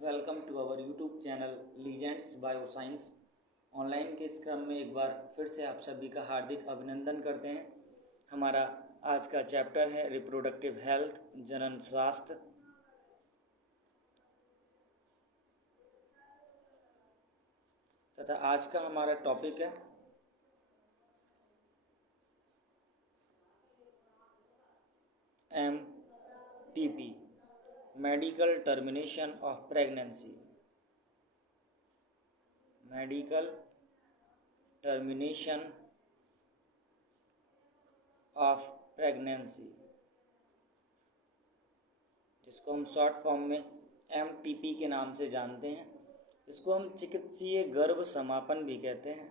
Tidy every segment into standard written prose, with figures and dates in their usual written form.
Welcome to our YouTube channel legends bioscience. Online के इस क्रम में एक बार फिर से आप सभी का हार्दिक अभिनंदन करते हैं। हमारा आज का चैप्टर है रिप्रोडक्टिव हेल्थ, जनन स्वास्थ्य। तथा आज का हमारा टॉपिक है MTP, medical termination of pregnancy. Medical termination of pregnancy, जिसको हम शॉर्ट फॉर्म में MTP के नाम से जानते हैं। इसको हम चिकित्सीय गर्भ समापन भी कहते हैं।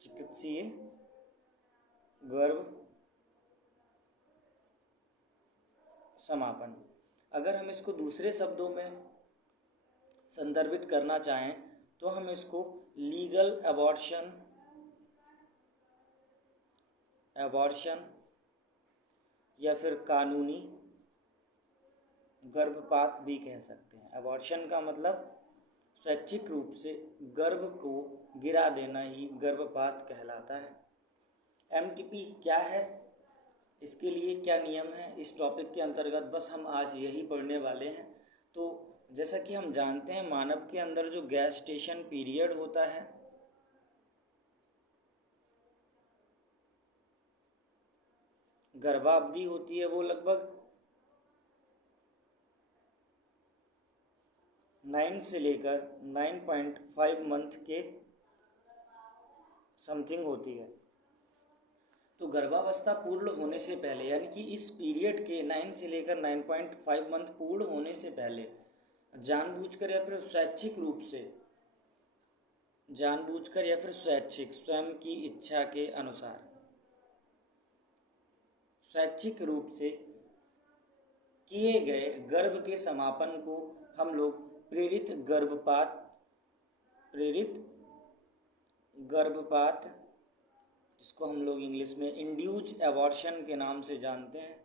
चिकित्सीय गर्भ समापन। अगर हम इसको दूसरे शब्दों में संदर्भित करना चाहें तो हम इसको लीगल एबॉर्शन या फिर कानूनी गर्भपात भी कह सकते हैं। एबॉर्शन का मतलब स्वैच्छिक रूप से गर्भ को गिरा देना ही गर्भपात कहलाता है। MTP क्या है, इसके लिए क्या नियम है, इस टॉपिक के अंतर्गत बस हम आज यही पढ़ने वाले हैं। तो जैसा कि हम जानते हैं, मानव के अंदर जो गैस्टेशन पीरियड होता है, गर्भावधि होती है, वो लगभग 9 से लेकर 9.5 मंथ के समथिंग होती है। तो गर्भावस्था पूर्ण होने से पहले, यानी कि इस पीरियड के 9 से लेकर 9.5 मंथ पूर्ण होने से पहले जानबूझकर या फिर स्वैच्छिक रूप से, जानबूझकर या फिर स्वैच्छिक, स्वयं की इच्छा के अनुसार स्वैच्छिक रूप से किए गए गर्भ के समापन को हम लोग प्रेरित गर्भपात, जिसको हम लोग इंग्लिश में इंड्यूज एबॉर्शन के नाम से जानते हैं।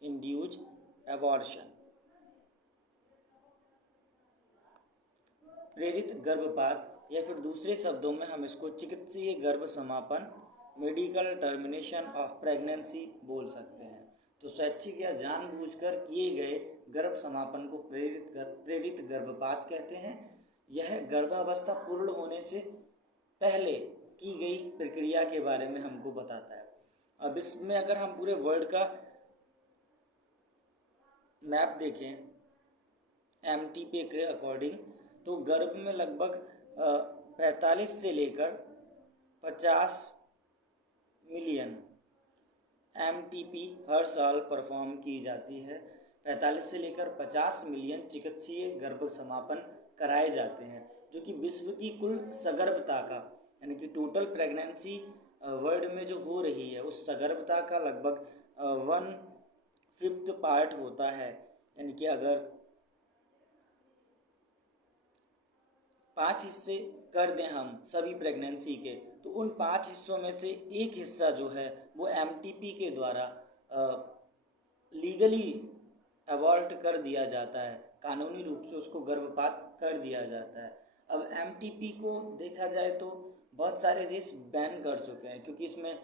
इंड्यूज एबॉर्शन, प्रेरित गर्भपात, या फिर दूसरे शब्दों में हम इसको चिकित्सीय गर्भ समापन, मेडिकल टर्मिनेशन ऑफ प्रेगनेंसी बोल सकते हैं। तो स्वैच्छिक या जानबूझकर किए गए गर्भ समापन को प्रेरित गर्भपात कहते हैं। यह गर्भावस्था पूर्ण होने से पहले की गई प्रक्रिया के बारे में हमको बताता है। अब इसमें अगर हम पूरे वर्ल्ड का मैप देखें MTP के अकॉर्डिंग, तो गर्भ में लगभग 45 से लेकर 50 मिलियन MTP हर साल परफॉर्म की जाती है। 45 से लेकर 50 मिलियन चिकित्सीय गर्भ समापन कराए जाते हैं, जो कि विश्व की कुल सगर्भता का, यानी कि टोटल प्रेगनेंसी वर्ल्ड में जो हो रही है, उस सगर्भता का लगभग 1/5 पार्ट होता है। यानी कि अगर 5 हिस्से कर दें हम सभी प्रेगनेंसी के, तो उन 5 हिस्सों में से एक हिस्सा जो है वो MTP के द्वारा लीगली अबॉर्ट कर दिया जाता है, कानूनी रूप से उसको गर्भपात कर दिया जाता है। अब MTP को देखा जाए तो बहुत सारे देश बैन कर चुके हैं, क्योंकि इसमें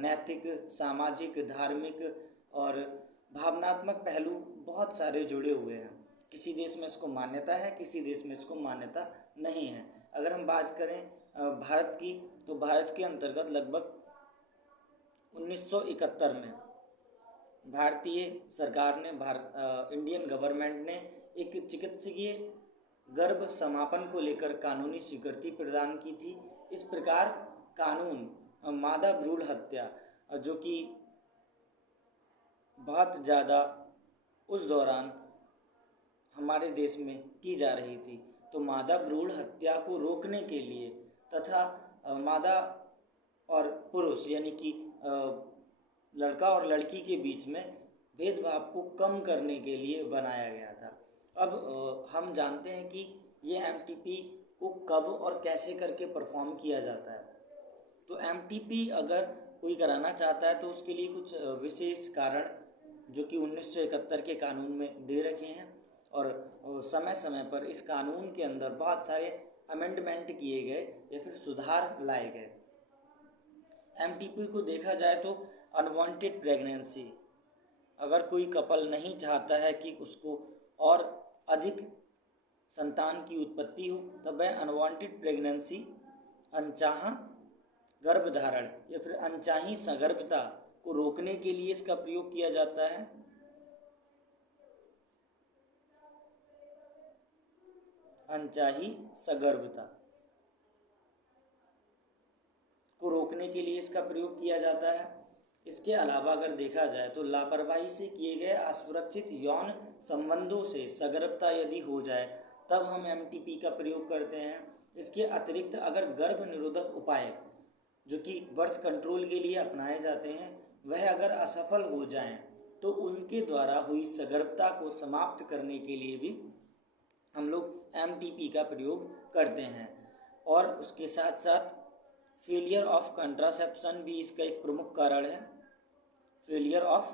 नैतिक, सामाजिक, धार्मिक और भावनात्मक पहलू बहुत सारे जुड़े हुए हैं। किसी देश में इसको मान्यता है, किसी देश में इसको मान्यता नहीं है। अगर हम बात करें भारत की, तो भारत के अंतर्गत लगभग 1971 में भारतीय सरकार ने, इंडियन गवर्नमेंट ने एक चिकित्सकीय गर्भ समापन को लेकर कानूनी स्वीकृति प्रदान की थी। इस प्रकार कानून मादा भ्रूण हत्या, जो कि बहुत ज़्यादा उस दौरान हमारे देश में की जा रही थी, तो मादा भ्रूण हत्या को रोकने के लिए तथा मादा और पुरुष, यानी कि लड़का और लड़की के बीच में भेदभाव को कम करने के लिए बनाया गया था। अब हम जानते हैं कि ये MTP को कब और कैसे करके परफॉर्म किया जाता है। तो MTP अगर कोई कराना चाहता है तो उसके लिए कुछ विशेष कारण जो कि 1971 के कानून में दे रखे हैं, और समय समय पर इस कानून के अंदर बहुत सारे अमेंडमेंट किए गए या फिर सुधार लाए गए। एमटीपी को देखा जाए तो अनवांटेड प्रेगनेंसी, अगर कोई कपल नहीं चाहता है कि उसको और अधिक संतान की उत्पत्ति हो, तब वह अनवांटेड प्रेगनेंसी, अनचाहा गर्भधारण या फिर अनचाही सगर्भता को रोकने के लिए इसका प्रयोग किया जाता है। अनचाही सगर्भता को रोकने के लिए इसका प्रयोग किया जाता है। इसके अलावा अगर देखा जाए तो लापरवाही से किए गए असुरक्षित यौन संबंधों से सगर्भता यदि हो जाए तब हम एमटीपी का प्रयोग करते हैं। इसके अतिरिक्त अगर गर्भ निरोधक उपाय जो कि बर्थ कंट्रोल के लिए अपनाए जाते हैं वह अगर असफल हो जाएं तो उनके द्वारा हुई सगर्भता को समाप्त करने के लिए भी हम लोग एमटीपी का प्रयोग करते हैं। और उसके साथ साथ फेलियर ऑफ कंट्रासेप्शन भी इसका एक प्रमुख कारण है। फेलियर ऑफ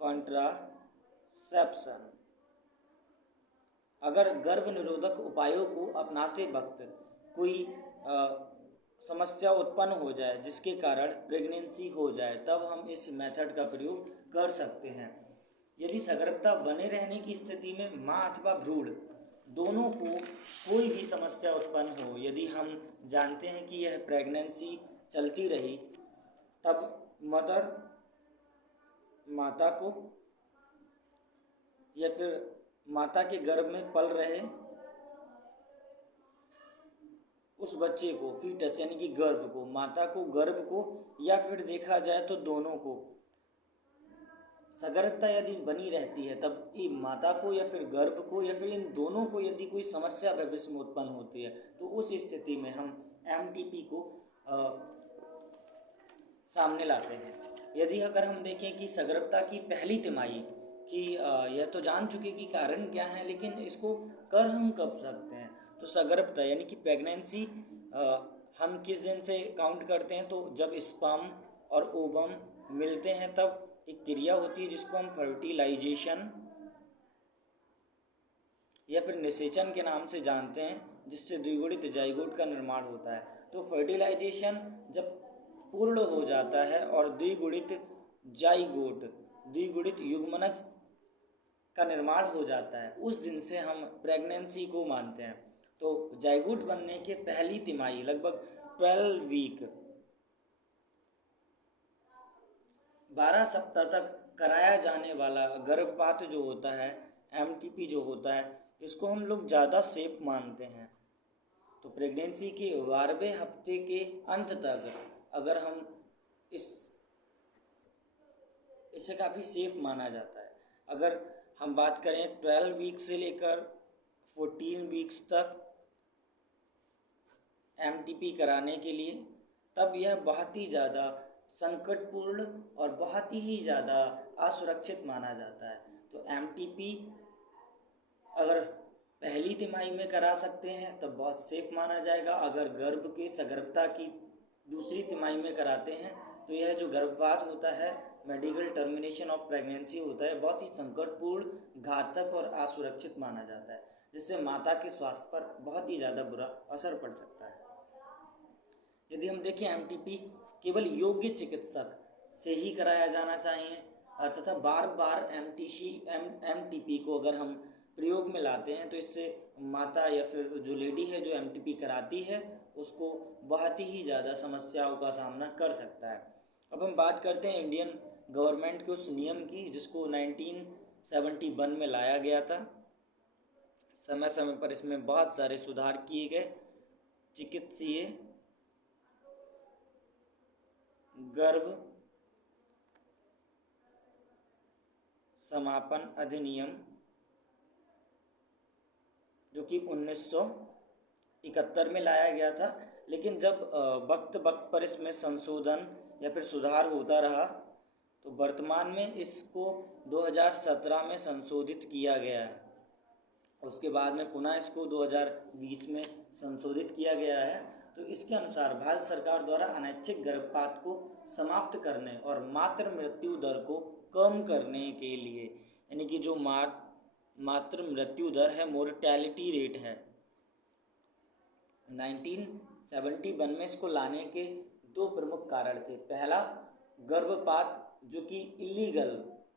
कंट्रासेप्शन, अगर गर्भ निरोधक उपायों को अपनाते वक्त कोई समस्या उत्पन्न हो जाए जिसके कारण प्रेगनेंसी हो जाए तब हम इस मेथड का प्रयोग कर सकते हैं। यदि सगर्भता बने रहने की स्थिति में माँ अथवा भ्रूण दोनों को कोई भी समस्या उत्पन्न हो, यदि हम जानते हैं कि यह प्रेगनेंसी चलती रही, तब माता को या फिर माता के गर्भ में पल रहे उस बच्चे को, फीटस यानी कि गर्भ को, माता को, गर्भ को, या फिर देखा जाए तो दोनों को सगर्भता यदि बनी रहती है तब ये माता को या फिर गर्भ को या फिर इन दोनों को यदि कोई समस्या भविष्य में उत्पन्न होती है तो उस स्थिति में हम एमटीपी को सामने लाते हैं। यदि अगर हम देखें कि सगर्भता की पहली तिमाही कि यह तो जान चुके कि कारण क्या है, लेकिन इसको कर हम कब सकते हैं, तो सगर्भता यानी कि प्रेगनेंसी हम किस दिन से काउंट करते हैं, तो जब स्पर्म और ओवम मिलते हैं तब एक क्रिया होती है जिसको हम फर्टिलाइजेशन या फिर निषेचन के नाम से जानते हैं, जिससे द्विगुणित जाइगोट का निर्माण होता है। तो फर्टिलाइजेशन जब पूर्ण हो जाता है और द्विगुणित जाइगोट, द्विगुणित युग्मनज का निर्माण हो जाता है, उस दिन से हम प्रेगनेंसी को मानते हैं। तो जाइगोट बनने के पहली तिमाही लगभग 12 वीक 12 सप्ताह तक कराया जाने वाला गर्भपात जो होता है, एमटीपी जो होता है, इसको हम लोग ज़्यादा सेफ मानते हैं। तो प्रेगनेंसी के 12वें हफ्ते के अंत तक अगर हम इसे काफ़ी सेफ माना जाता है। अगर हम बात करें 12 वीक से लेकर 14 वीक्स तक एमटीपी कराने के लिए, तब यह बहुत ही ज़्यादा संकटपूर्ण और बहुत ही ज़्यादा असुरक्षित माना जाता है। तो एमटीपी अगर पहली तिमाही में करा सकते हैं तब बहुत सेफ माना जाएगा। अगर गर्भ के सगर्भता की दूसरी तिमाही में कराते हैं तो यह जो गर्भपात होता है, मेडिकल टर्मिनेशन ऑफ प्रेगनेंसी होता है, बहुत ही संकटपूर्ण, घातक और असुरक्षित माना जाता है, जिससे माता के स्वास्थ्य पर बहुत ही ज़्यादा बुरा असर पड़ सकता है। यदि हम देखें एमटीपी केवल योग्य चिकित्सक से ही कराया जाना चाहिए तथा बार बार एमटीपी को अगर हम प्रयोग में लाते हैं तो इससे माता या फिर जो लेडी है जो एमटीपी कराती है उसको बहुत ही ज़्यादा समस्याओं का सामना कर सकता है। अब हम बात करते हैं इंडियन गवर्नमेंट के उस नियम की जिसको 1971 में लाया गया था। समय समय पर इसमें बहुत सारे सुधार किए गए। चिकित्सीय गर्भ समापन अधिनियम जो कि 1971 में लाया गया था, लेकिन जब वक्त वक्त पर इसमें संशोधन या फिर सुधार होता रहा तो वर्तमान में इसको 2017 में संशोधित किया गया है। उसके बाद में पुनः इसको 2020 में संशोधित किया गया है। तो इसके अनुसार भारत सरकार द्वारा अनैच्छिक गर्भपात को समाप्त करने और मातृ मृत्यु दर को कम करने के लिए, यानी कि जो मातृ मृत्यु दर है, मोर्टेलिटी रेट है, 1971 में इसको लाने के दो प्रमुख कारण थे। पहला, गर्भपात जो कि इलीगल,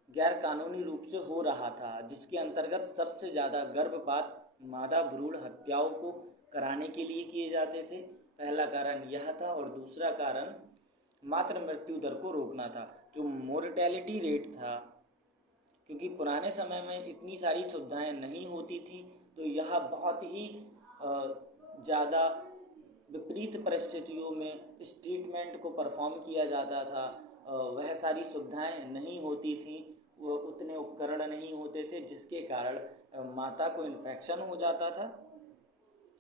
गैर कानूनी रूप से हो रहा था, जिसके अंतर्गत सबसे ज़्यादा गर्भपात मादा भ्रूण हत्याओं को कराने के लिए किए जाते थे। पहला कारण यह था। और दूसरा कारण मातृ मृत्यु दर को रोकना था, जो मोर्टेलिटी रेट था, क्योंकि पुराने समय में इतनी सारी सुविधाएं नहीं होती थी, तो यह बहुत ही ज़्यादा विपरीत परिस्थितियों में इस ट्रीटमेंट को परफॉर्म किया जाता था। वह सारी सुविधाएं नहीं होती थी, वो उतने उपकरण नहीं होते थे, जिसके कारण माता को इन्फेक्शन हो जाता था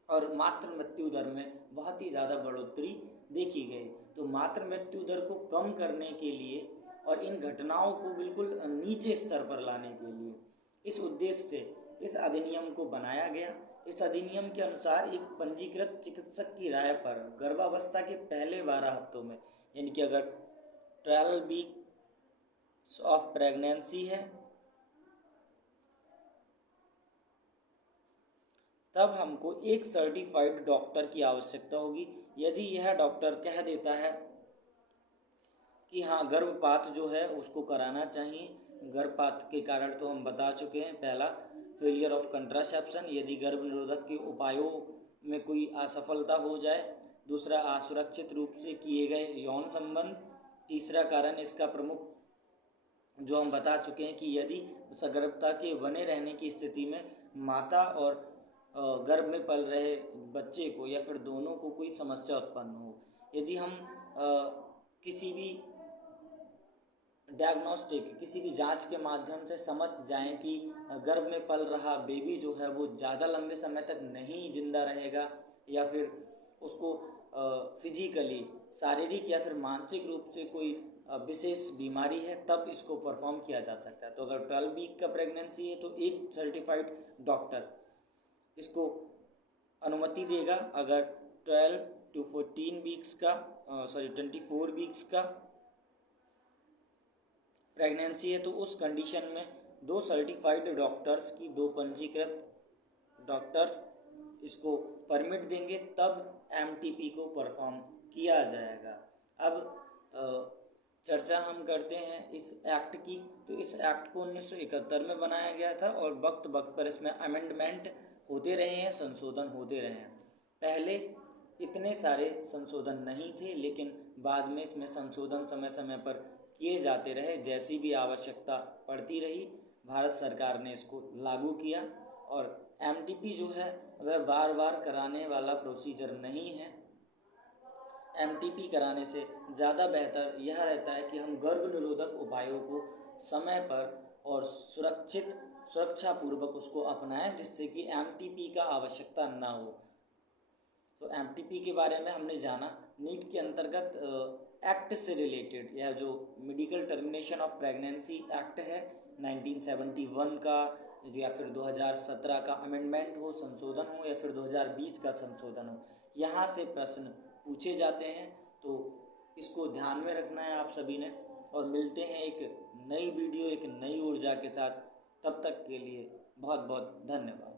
और मातृ मृत्यु दर में बहुत ही ज़्यादा बढ़ोतरी देखी गई। तो मातृ मृत्यु दर को कम करने के लिए और इन घटनाओं को बिल्कुल नीचे स्तर पर लाने के लिए, इस उद्देश्य से इस अधिनियम को बनाया गया। इस अधिनियम के अनुसार एक पंजीकृत चिकित्सक की राय पर गर्भावस्था के पहले 12 हफ्तों में, यानी कि अगर 12 वीक्स ऑफ प्रेगनेंसी है, तब हमको एक सर्टिफाइड डॉक्टर की आवश्यकता होगी। यदि यह डॉक्टर कह देता है कि हाँ, गर्भपात जो है उसको कराना चाहिए। गर्भपात के कारण तो हम बता चुके हैं। पहला, फेलियर ऑफ कंट्रासेप्शन, यदि गर्भ निरोधक के उपायों में कोई असफलता हो जाए। दूसरा, असुरक्षित रूप से किए गए यौन संबंध। तीसरा कारण इसका प्रमुख जो हम बता चुके हैं कि यदि सगर्भता के बने रहने की स्थिति में माता और गर्भ में पल रहे बच्चे को या फिर दोनों को कोई समस्या उत्पन्न हो। यदि हम किसी भी डायग्नोस्टिक, किसी भी जांच के माध्यम से समझ जाएं कि गर्भ में पल रहा बेबी जो है वो ज़्यादा लंबे समय तक नहीं जिंदा रहेगा, या फिर उसको फिजिकली, शारीरिक या फिर मानसिक रूप से कोई विशेष बीमारी है, तब इसको परफॉर्म किया जा सकता है। तो अगर 12 वीक का प्रेगनेंसी है तो एक सर्टिफाइड डॉक्टर इसको अनुमति देगा। अगर 12 to 14 वीक्स का 24 वीक्स का प्रेगनेंसी है तो उस कंडीशन में 2 सर्टिफाइड डॉक्टर्स की, 2 पंजीकृत डॉक्टर्स इसको परमिट देंगे, तब एमटीपी को परफॉर्म किया जाएगा। अब चर्चा हम करते हैं इस एक्ट की। तो इस एक्ट को 1971 में बनाया गया था और वक्त वक्त पर इसमें अमेंडमेंट होते रहे हैं, संशोधन होते रहे हैं। पहले इतने सारे संशोधन नहीं थे, लेकिन बाद में इसमें संशोधन समय समय पर किए जाते रहे। जैसी भी आवश्यकता पड़ती रही, भारत सरकार ने इसको लागू किया। और एमटीपी जो है वह बार बार कराने वाला प्रोसीजर नहीं है। एमटीपी कराने से ज़्यादा बेहतर यह रहता है कि हम गर्भ निरोधक उपायों को समय पर और सुरक्षापूर्वक उसको अपनाएं, जिससे कि एमटीपी का आवश्यकता ना हो। तो एमटीपी के बारे में हमने जाना। नीट के अंतर्गत एक्ट से रिलेटेड, यह जो medical termination of pregnancy act है 1971 का, या फिर 2017 का अमेंडमेंट हो, संशोधन हो, या फिर 2020 का संशोधन हो, यहाँ से प्रश्न पूछे जाते हैं। तो इसको ध्यान में रखना है आप सभी ने। और मिलते हैं एक नई वीडियो, एक नई ऊर्जा के साथ। तब तक के लिए बहुत बहुत धन्यवाद।